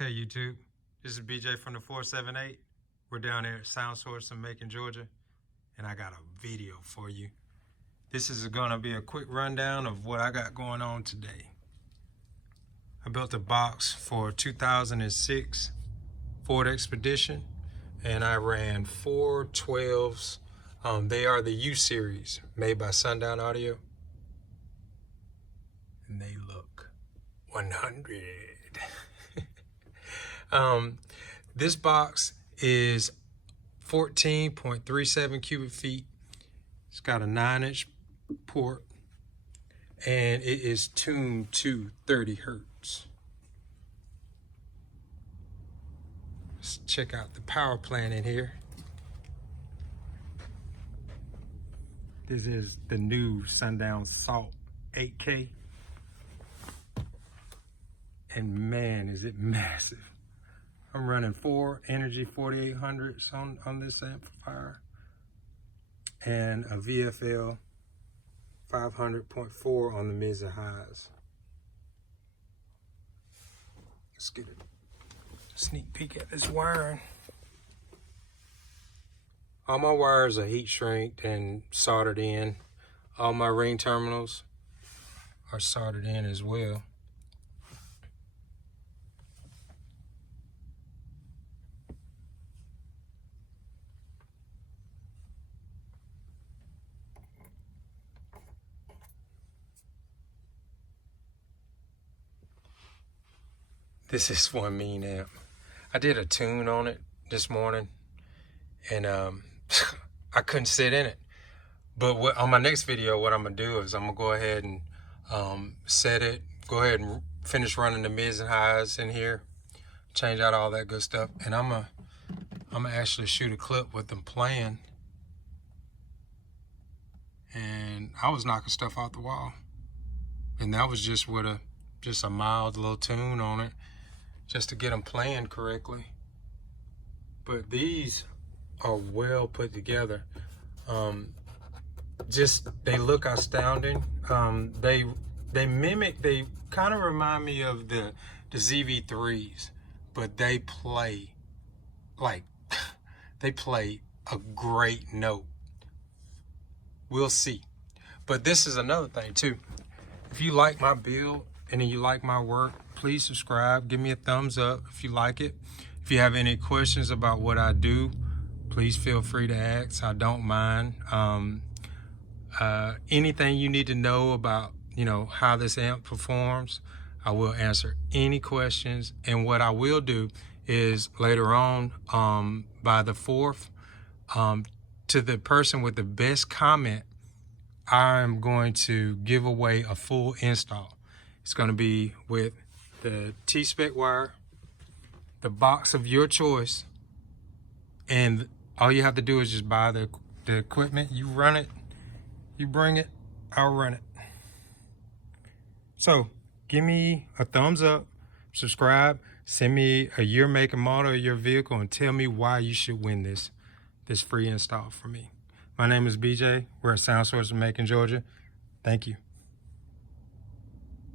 Okay, YouTube, this is BJ from the 478. We're down here at Sound Source in Macon, Georgia, and I got a video for you. This is gonna be a quick rundown of what I got going on today. I built a box for 2006 Ford Expedition, and I ran 4 12s. They are the U series made by SundownAudio, and they look 100. This box is 14.37 cubic feet. It's got a 9-inch port, and it is tuned to 30 hertz. Let's check out the power plant in here. This is the new Sundown Salt 8K. And man, is it massive. I'm running 4 Energy 4800s on this amplifier and a VFL 500.4 on the mids and highs. Let's get a sneak peek at this wiring. All my wires are heat shrinked and soldered in. All my ring terminals are soldered in as well. This is one mean amp. I did a tune on it this morning, and I couldn't sit in it. But on my next video, what I'm gonna do is I'm gonna go ahead and set it, go ahead and finish running the mids and highs in here, change out all that good stuff, and I'm gonna actually shoot a clip with them playing. And I was knocking stuff out the wall, and that was just with a mild little tune on it, just to get them playing correctly. But these are well put together. They look astounding. They kind of remind me of the ZV3s, but they play like they play a great note. We'll see. But this is another thing too. If you like my build and you like my work, please subscribe, give me a thumbs up if you like it. If you have any questions about what I do, please feel free to ask. I don't mind. Anything you need to know about, how this amp performs, I will answer any questions. And what I will do is later on, by the 4th, to the person with the best comment, I'm going to give away a full install. It's going to be with the T-spec wire, the box of your choice, and all you have to do is just buy the equipment. You run it, you bring it, I'll run it. So give me a thumbs up, subscribe, send me a year, make, and model of your vehicle, and tell me why you should win this free install from me. My name is BJ. We're at Sound Source in Macon, Georgia. Thank you.